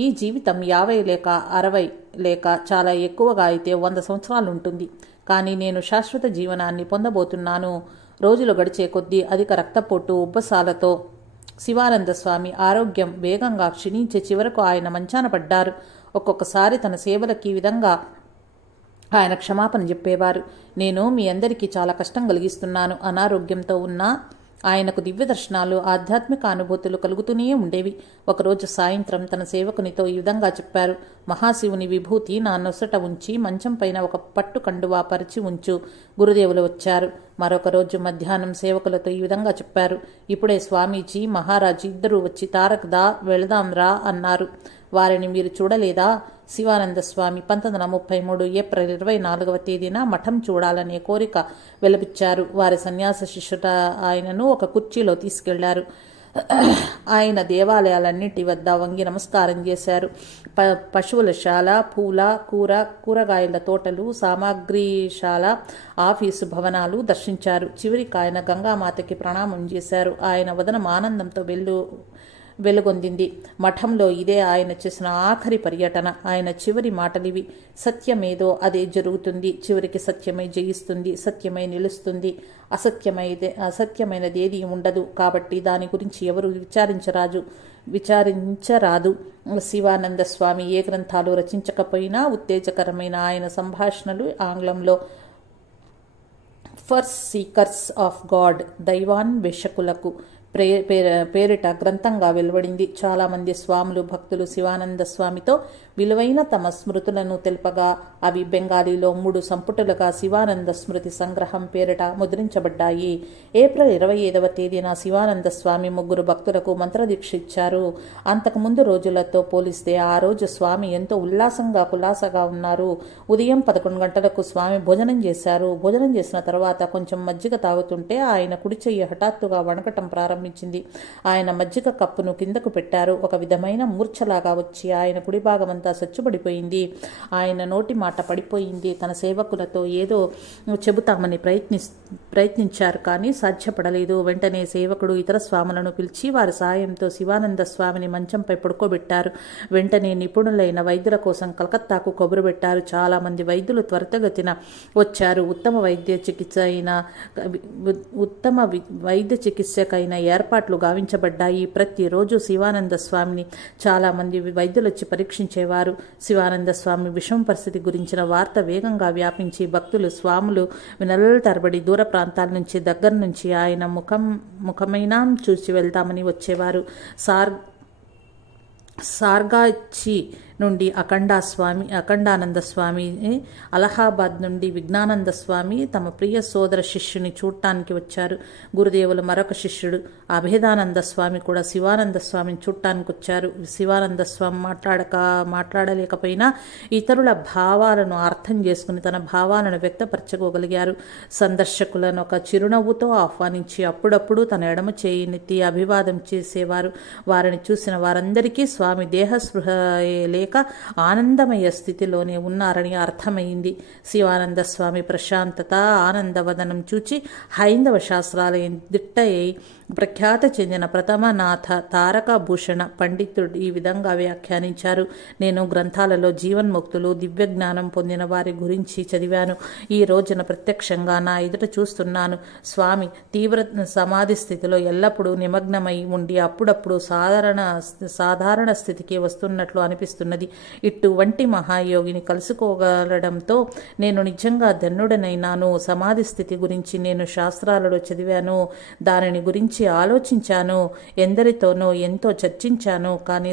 ఈ జీవితం 50 లేక 60 లేక చాలా ఎక్కువగా అయితే 100 సంవత్సరాలు ఉంటుంది. కానీ నేను శాశ్వత జీవనాన్ని పొందబోతున్నాను. రోజులు గడిచే కొద్దీ అధిక రక్తపోటు ఉబ్బసాలతో శివానంద స్వామి ఆరోగ్యం వేగంగా క్షీణించే చివరకు ఆయన మంచాన పడ్డారు. ఒక్కొక్కసారి తన సేవలకి ఈ విధంగా ఆయన క్షమాపణ చెప్పేవారు. నేను మీ అందరికీ చాలా కష్టం కలిగిస్తున్నాను. అనారోగ్యంతో ఉన్న ఆయనకు దివ్య దర్శనాలు, ఆధ్యాత్మిక అనుభూతులు కలుగుతూనే ఉండేవి. ఒకరోజు సాయంత్రం తన సేవకునితో ఈ విధంగా చెప్పారు, మహాశివుని విభూతి నా నొసట ఉంచి మంచం పైన ఒక పట్టు కండువా పరిచి ఉంచు. గురుదేవులు వచ్చారు. మరొక రోజు మధ్యాహ్నం సేవకులతో ఈ విధంగా చెప్పారు, ఇప్పుడే స్వామీజీ మహారాజు ఇద్దరూ వచ్చి తారక్ దా వెళదాం రా అన్నారు. వారిని మీరు చూడలేదా? శివానంద స్వామి 1933 ఏప్రిల్ 24వ తేదీన మఠం చూడాలనే కోరిక వెలిబుచ్చారు. వారి సన్యాస శిష్యుట ఆయనను ఒక కుర్చీలో తీసుకెళ్లారు. ఆయన దేవాలయాలన్నింటి వద్ద వంగి నమస్కారం చేశారు. పశువుల శాల, పూల, కూరగాయల తోటలు, సామాగ్రిశాల, ఆఫీసు భవనాలు దర్శించారు. చివరికి ఆయన గంగామాతకి ప్రణామం చేశారు. ఆయన వదనం ఆనందంతో వెలుగొందింది. మఠంలో ఇదే ఆయన చేసిన ఆఖరి పర్యటన. ఆయన చివరి మాటలివి, సత్యమేదో అదే జరుగుతుంది. చివరికి సత్యమై జయిస్తుంది, సత్యమై నిలుస్తుంది. అసత్యమైనదేది ఉండదు. కాబట్టి దాని గురించి ఎవరు విచారించరాదు. శివానంద స్వామి ఏ గ్రంథాలు రచించకపోయినా ఉత్తేజకరమైన ఆయన సంభాషణలు ఆంగ్లంలో ఫర్ సీకర్స్ ఆఫ్ గాడ్, దైవాన్వేషకులకు పేరిట గ్రంథంగా వెలువడింది. చాలామంది స్వాములు, భక్తులు శివానంద స్వామితో విలువైన తమ స్మృతులను తెలుపగా అవి బెంగాలీలో 3 సంపుటులుగా శివానంద స్మృతి సంగ్రహం పేరిట ముద్రించబడ్డాయి. ఏప్రిల్ 25వ తేదీన శివానంద స్వామి 3 భక్తులకు మంత్రదీక్ష ఇచ్చారు. అంతకుముందు రోజులతో పోలిస్తే ఆ రోజు స్వామి ఎంతో కులాసగా ఉన్నారు. ఉదయం 11 గంటలకు స్వామి భోజనం చేశారు. భోజనం చేసిన తర్వాత కొంచెం మజ్జిగ తాగుతుంటే ఆయన కుడి చెయ్యి హఠాత్తుగా వణకటం ప్రారంభించింది. ఆయన మజ్జిగ కప్పును కిందకు పెట్టారు. ఒక విధమైన మూర్ఛలాగా వచ్చి ఆయన కుడి భాగమంతా సచ్చుబడిపోయింది. ఆయన నోటి మాట పడిపోయింది. తన సేవకులతో ఏదో చెబుతామని ప్రయత్నించారు, కానీ సాధ్యపడలేదు. వెంటనే సేవకుడు ఇతర స్వాములను పిలిచి వారి సాయంతో శివానంద స్వామిని మంచంపై పడుకోబెట్టారు. వెంటనే నిపుణులైన వైద్యుల కోసం కలకత్తాకు కబురుపెట్టారు. చాలా మంది వైద్యులు త్వరితగతిన వచ్చారు. ఉత్తమ వైద్య చికిత్సకైన ఏర్పాట్లు గావించబడ్డాయి. ప్రతిరోజు శివానంద స్వామిని చాలా మంది వైద్యులొచ్చి పరీక్షించేవారు. శివానంద స్వామి విషమ పరిస్థితి గురించిన వార్త వేగంగా వ్యాపించి భక్తులు, స్వాములు నెలల తరబడి దూర ప్రాంతాల నుంచి, దగ్గర నుంచి ఆయన ముఖమైనా చూసి వెళ్తామని వచ్చేవారు. సార్గాచి నుండి అఖండానంద స్వామి, అలహాబాద్ నుండి విజ్ఞానంద స్వామి తమ ప్రియ సోదర శిష్యుని చూడటానికి వచ్చారు. గురుదేవులు మరొక శిష్యుడు అభేదానంద స్వామి కూడా శివానంద స్వామిని చూడటానికి వచ్చారు. శివానంద స్వామి మాట్లాడలేకపోయినా ఇతరుల భావాలను అర్థం చేసుకుని తన భావాలను వ్యక్తపరచుకోగలిగారు. సందర్శకులను ఒక చిరునవ్వుతో ఆహ్వానించి అప్పుడప్పుడు తన ఎడమ చేయినెత్తి అభివాదం చేసేవారు. వారిని చూసిన వారందరికీ స్వామి దేహస్పృహ లేక ఆనందమయ స్థితిలోనే ఉన్నారని అర్థమైంది. శివానంద స్వామి ప్రశాంతత, ఆనందవదనం చూచి హైందవ శాస్త్రాల దిట్టయ్యి ప్రఖ్యాత చెందిన ప్రథమనాథ తారకభూషణ పండితుడు ఈ విధంగా వ్యాఖ్యానించారు. నేను గ్రంథాలలో జీవన్ముక్తులు, దివ్య జ్ఞానం పొందిన వారి గురించి చదివాను. ఈ రోజున ప్రత్యక్షంగా నా ఎదుట చూస్తున్నాను. స్వామి తీవ్ర సమాధి స్థితిలో ఎల్లప్పుడూ నిమగ్నమై ఉండి అప్పుడప్పుడు సాధారణ స్థితికి వస్తున్నట్లు అనిపిస్తున్నది. ఇటువంటి మహాయోగిని కలుసుకోగలడంతో నేను నిజంగా ధన్యుడనైనాను. సమాధి స్థితి గురించి నేను శాస్త్రాలలో చదివాను, దానిని గురించి ఆలోచించాను, ఎందరితోనో ఎంతో చర్చించాను. కానీ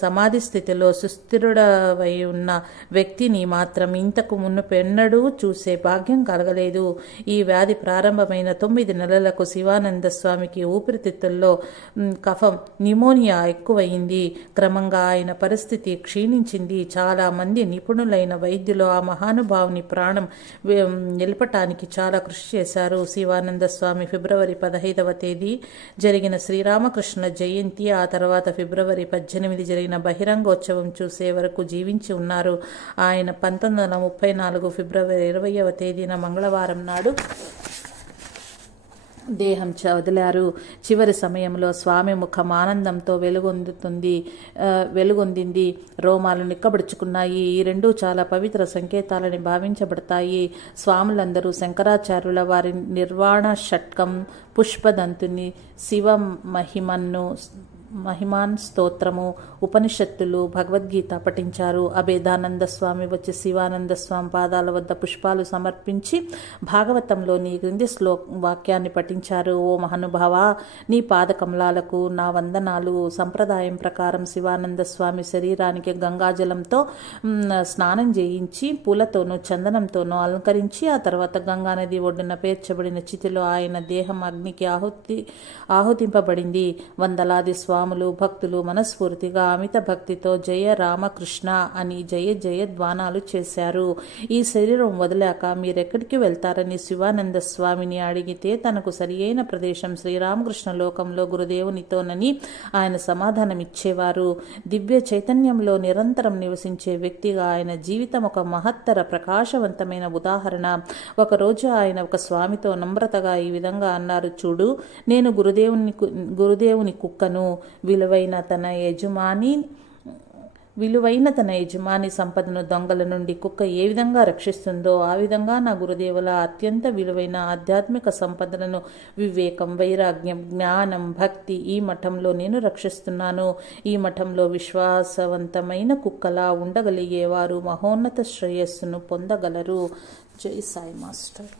సమాధి స్థితిలో సుస్థిరుడవై ఉన్న వ్యక్తిని మాత్రం ఇంతకు మునుపెన్నడూ చూసే భాగ్యం కలగలేదు. ఈ వ్యాధి ప్రారంభమైన 9 నెలలకు శివానంద స్వామికి ఊపిరితిత్తుల్లో కఫం, నిమోనియా ఎక్కువయింది. క్రమంగా ఆయన పరిస్థితి క్షీణించింది. చాలా మంది నిపుణులైన వైద్యులు ఆ మహానుభావుని ప్రాణం నిలపటానికి చాలా కృషి చేశారు. శివానంద స్వామి ఫిబ్రవరి 15వ తేదీ జరిగిన శ్రీరామకృష్ణ జయంతి, ఆ తర్వాత ఫిబ్రవరి 18 జరిగిన బహిరంగోత్సవం చూసే వరకు జీవించి ఉన్నారు. ఆయన 1934 ఫిబ్రవరి 20వ తేదీన మంగళవారం నాడు దేహం వదిలారు. చివరి సమయంలో స్వామి ముఖం ఆనందంతో వెలుగొందింది. రోమాలు నిక్కబడుచుకున్నాయి. ఈ రెండూ చాలా పవిత్ర సంకేతాలని భావించబడతాయి. స్వాములందరూ శంకరాచార్యుల వారి నిర్వాణ షట్కం, పుష్పదంతుని, శివ మహిమాన్ స్తోత్రము, ఉపనిషత్తులు, భగవద్గీత పఠించారు. అభేదానంద స్వామి వచ్చి శివానంద స్వామి పాదాల వద్ద పుష్పాలు సమర్పించి భాగవతంలోని క్రింది వాక్యాన్ని పఠించారు. ఓ మహానుభావ, నీ పాదకమలాలకు నా వందనాలు. సంప్రదాయం ప్రకారం శివానంద స్వామి శరీరానికి గంగాజలంతో స్నానం చేయించి పూలతోనూ చందనంతోనూ అలంకరించి ఆ తర్వాత గంగానది ఒడ్డున పేర్చబడిన చితిలో ఆయన దేహం అగ్నికి ఆహుతింపబడింది. వందలాది స్వాములు, భక్తులు మనస్ఫూర్తిగా అమిత భక్తితో జయ రామకృష్ణ అని జయ జయ ధ్వానాలు చేశారు. ఈ శరీరం వదిలాక మీరెక్కడికి వెళ్తారని శివానంద స్వామిని అడిగితే తనకు సరియైన ప్రదేశం శ్రీరామకృష్ణ లోకంలో గురుదేవునితోనని ఆయన సమాధానమిచ్చేవారు. దివ్య చైతన్యంలో నిరంతరం నివసించే వ్యక్తిగా ఆయన జీవితం ఒక మహత్తర ప్రకాశవంతమైన ఉదాహరణ. ఒకరోజు ఆయన ఒక స్వామితో నమ్రతగా ఈ విధంగా అన్నారు. చూడు, నేను గురుదేవుని కుక్కను. విలువైన తన యజమాని సంపదను దొంగల నుండి కుక్క ఏ విధంగా రక్షిస్తుందో ఆ విధంగా నా గురుదేవుల అత్యంత విలువైన ఆధ్యాత్మిక సంపదలను, వివేకం, వైరాగ్యం, జ్ఞానం, భక్తి ఈ మఠంలో నేను రక్షిస్తున్నాను. ఈ మఠంలో విశ్వాసవంతమైన కుక్కలా ఉండగలిగేవారు మహోన్నత శ్రేయస్సును పొందగలరు. జై సాయి మాస్టర్.